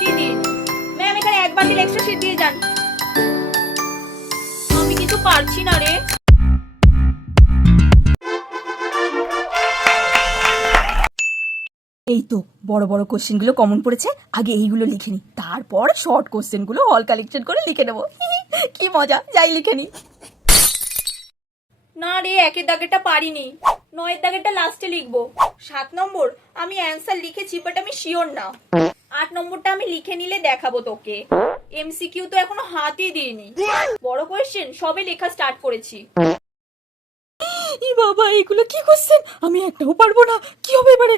হাতই দিইনি। ম্যাম এখানে এক বান্ডিল এক্সট্রা শিট দিয়ে যান। আমি কিছু পারছি না রে। এই তো বড় বড় কোশ্চেনগুলো কমন পড়েছে, আগে এইগুলো লিখে নি, তারপর শর্ট কোশ্চেনগুলো হল কালেকশন করে লিখে নেবো। কি মজা, যাই লিখে নি। না রে, একের দাগেরটা পারিনি, 9 এর দাগেরটা লাস্টে লিখবো। 7 নম্বর আমি অ্যান্সার লিখেছি, বাট আমি শিওর না। 8 নম্বরটা আমি লিখে নিলে দেখাবো তোকে। এমসিকিউ তো এখনো হাতই দিইনি, বড় কোয়েশ্চেন সবে লেখা স্টার্ট করেছি। ই বাবা, এগুলো কি কোশ্চেন, আমি একটাও পারবো না। কি হবে এবারে?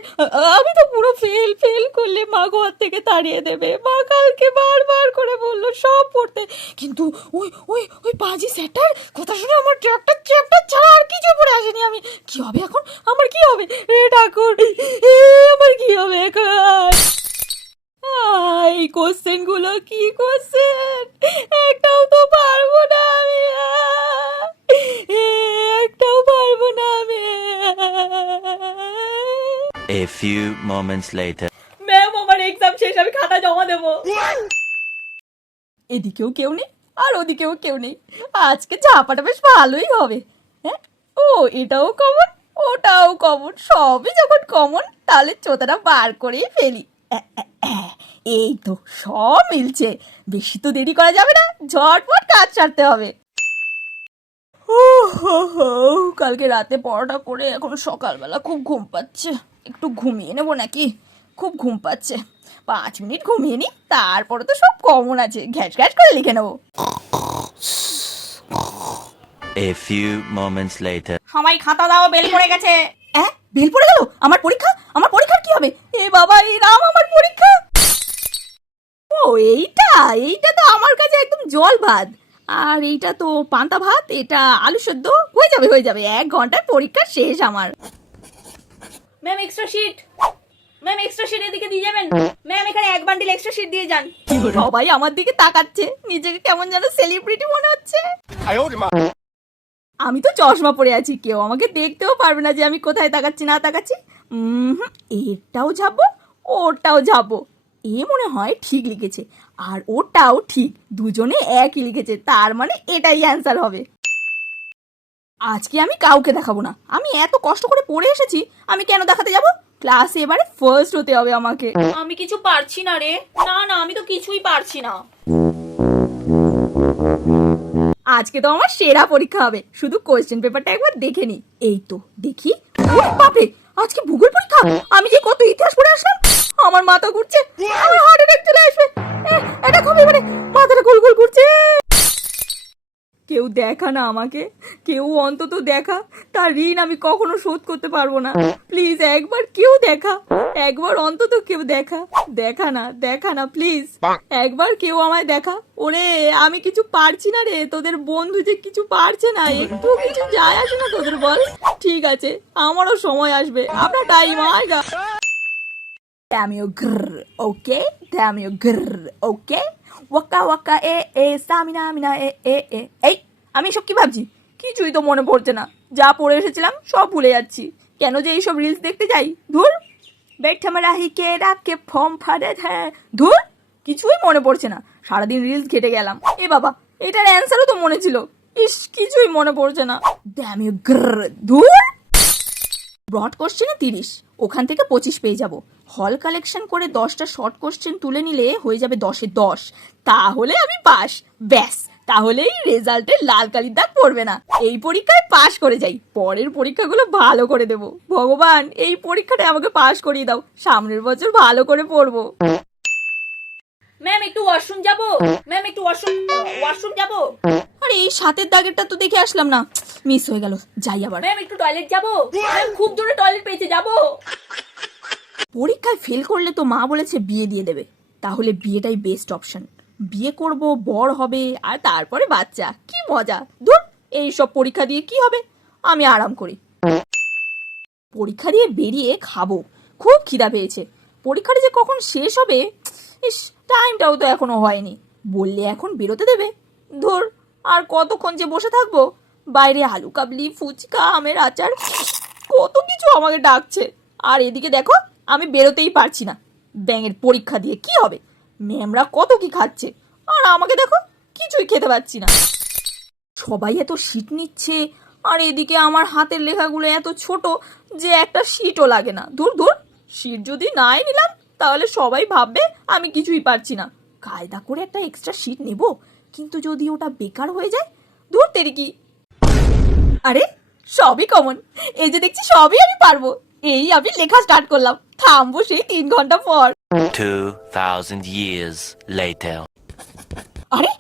আমি তো পুরো ফেল। ফেল করলে মা ঘর থেকে তাড়িয়ে দেবে। মা কালকে বারবার করে বললো সব পড়তে, কিন্তু ওই ওই ওই পাজি স্যাটার কথা শুনে আমার একটা চ্যাপ্টার ছাড়া আর কিছু পড়ে আসেনি। আমি কি হবে এখন? আমার কি হবে? এ ঠাকুর, আমার কি হবে এখন? এই কোশ্চেন গুলো কি কোশ্চেন, একটাও তো পারবো না আমি। একটাও পারবো না আমি। A few moments later. Ma'am আমার এক্সাম শেষ, আমি খাতা জমা দেবো। এদিকেও কেউ নেই আর ওদিকেও কেউ নেই। আজকে চাপাটা বেশ ভালোই হবে। হ্যাঁ, ও এটাও কমন, ওটাও কমন, সবই যখন কমন তাহলে চোতাটা বার করেই ফেলি। এই তো সব মিলছে, বেশি তো দেরি করা যাবে না, ঝটপট কাজ সারতে হবে। কালকে রাতে পড়াটা করে এখন সকালবেলা খুব ঘুম পাচ্ছে, একটু ঘুমিয়ে নেবো নাকি? খুব ঘুম পাচ্ছে, 5 মিনিট ঘুমিয়ে নি, তারপরে তো সব কমন আছে, ঘ্যাস ঘ্যাস করে লিখে নেবো। A few moments later. সবাই খাতা দাও, বেল পড়ে গেছে। বেল পড়ে গেল? আমার পরীক্ষা, আমার পরীক্ষার কি হবে? এ বাবা, এই রাম, আমার পরীক্ষা। ও এইটা এইটা তো আমার কাছে একদম জল ভাত, আর এইটা তো পান্তা ভাত, এটা আলু সেদ্ধ। হয়ে যাবে 1 ঘন্টায় পরীক্ষা শেষ আমার। Ma'am extra sheet, ma'am extra sheet এদিকে দিয়ে যাবেন। ম্যাম এখানে এক বান্ডিল এক্সট্রা শিট দিয়ে যান। সবাই আমার দিকে তাকাচ্ছে, নিজেকে কেমন যেন সেলিব্রিটি মনে হচ্ছে। আমি তো চশমা পরে আছি, কেউ আমাকে দেখতেও পারবে না যে আমি কোথায় তাকাচ্ছি না তাকাচ্ছি। এটাও যাবো, ওটাও যাবো। এ মনে হয় ঠিক লিখেছে, আর ওটাও ঠিক, দুজনে একই লিখেছে, তার মানে এটাই অ্যান্সার হবে। আজকে আমি কাউকে দেখাবো না, আমি এত কষ্ট করে পড়ে এসেছি, আমি কেন দেখাতে যাব? ক্লাসে এবারে ফার্স্ট হতে হবে আমাকে। আমি কিছু পারছি না রে, না না আমি তো কিছুই পারছি না। আজকে তো আমার সেরা পরীক্ষা হবে, শুধু কোয়েশ্চেন পেপারটা একবার দেখে নি। এই তো দেখি, ওরে বাপরে, আজকে ভূগোল পরীক্ষা। আমি যে কত ইতিহাস পড়ে আসলাম, আমার মাথা ঘুরছে, আমার হার্ট অ্যাটাক চলে আসবে। এটা খুব এবারে মাথাটা গোল গোল ঘুরছে। কেউ দেখা না আমাকে, কেউ অন্তত দেখা, তার ঋণ আমি কখনো শোধ করতে পারবো না। প্লিজ একবার কেউ দেখা, একবার অন্তত কেউ দেখা, দেখা না প্লিজ, একবার কেউ আমায় দেখা। ওরে আমি কিছু পারছি না রে, তোদের বন্ধু যে কিছু পারছে না, একটু কিছু যায় আসে না তোদের, বল? ঠিক আছে, আমারও সময় আসবে, আপনার time আয়েগা। Damn you grrr, okay? Damn you grrr, okay? Waka waka samina mina এই আমি এসব কি ভাবছি? কিছুই তো মনে পড়ছে না, যা পড়ে এসেছিলাম সব ভুলে যাচ্ছি। কেন যে এইসব রিলস দেখতে যাই, ধুর। বেঠে মারাহি কে রাখে ফর্ম ফাড়ে, হ্যাঁ ধুর, কিছুই মনে পড়ছে না, সারাদিন রিলস ঘেটে গেলাম। এ বাবা, এটার অ্যান্সারও তো মনে ছিল, ইস কিছুই মনে পড়ছে না। Damn you grrr, ধুর। ব্রড কোশ্চেনে 30, ওখান থেকে 25 পেয়ে যাব। হল কালেকশন করে 10টা শর্ট কোশ্চেন তুলে নিলে হয়ে যাবে 10-এ 10, তাহলে আমি পাস। ব্যাস, তাহলেই রেজাল্টে লাল কালির দাগ পড়বে না। এই পরীক্ষায় পাস করে যাই, পরের পরীক্ষাগুলো ভালো করে দেব। ভগবান এই পরীক্ষাটা আমাকে পাস করিয়ে দাও, সামনের বছর ভালো করে পড়বো। ম্যাম একটু ওয়াশরুম যাবো, ম্যাম একটু ওয়াশরুম যাবো। আরে এই 7-এর দাগেরটা তো দেখে আসলাম না, মিস হয়ে গেল, যাই আবার। ম্যাম একটু টয়লেট যাবো, ম্যাম খুব জোরে টয়লেট পেয়েছে, যাবো। পরীক্ষায় ফেল করলে তো মা বলেছে বিয়ে দিয়ে দেবে, তাহলে বিয়েটাই বেস্ট অপশন। বিয়ে করব, বড় হবে, আর তারপরে বাচ্চা, কি মজা। ধুর, এইসব পরীক্ষা দিয়ে কি হবে, আমি আরাম করি। পরীক্ষা দিয়ে বেরিয়ে খাবো, খুব খিদা পেয়েছে। পরীক্ষাটা যে কখন শেষ হবে, ইস টাইমটাও তো এখনো হয়নি, বললে এখন বেরোতে দেবে। ধুর, আর কতক্ষণ যে বসে থাকবো, বাইরে আলু কাবলি, ফুচকা, আমের আচার, কত কিছু আমাকে ডাকছে। আর এদিকে দেখো, আমি বেরোতেই পারছি না। ব্যাঙের পরীক্ষা দিয়ে কি হবে, ম্যামরা কত কি খাচ্ছে, আর আমাকে দেখো কিছুই খেতে পাচ্ছি না। সবাই এত শীট নিচ্ছে, আর এদিকে আমার হাতের লেখাগুলো এত ছোট যে একটা শীটও লাগে না। দূর দূর, শীট যদি নাই নিলাম তাহলে সবাই ভাববে আমি কিছুই পারছি না। কায়দা করে একটা এক্সট্রা শীট নেব, কিন্তু যদি ওটা বেকার হয়ে যায়, দূর তেরি কি। আরে সবই কমন, এই যে দেখছি সবই আমি পারবো। এই আমি লেখা স্টার্ট করলাম, থামবো সেই 3 ঘন্টা পর। 2000 years later. আরে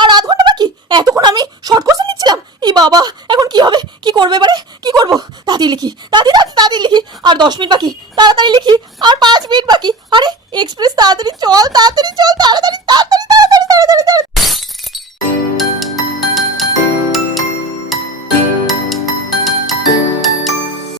আর আধ ঘন্টা বাকি, এতক্ষণ আমি শর্ট কোশ্চেন নিচ্ছিলাম। এই বাবা, এখন কি হবে, কি করবে এবারে, কি করব? তাড়াতাড়ি লিখি, তাড়াতাড়ি লিখি। আর 10 মিনিট বাকি, তাড়াতাড়ি লিখি। আর 5 মিনিট বাকি। আরে এক্সপ্রেস তাড়াতাড়ি চল, তাড়াতাড়ি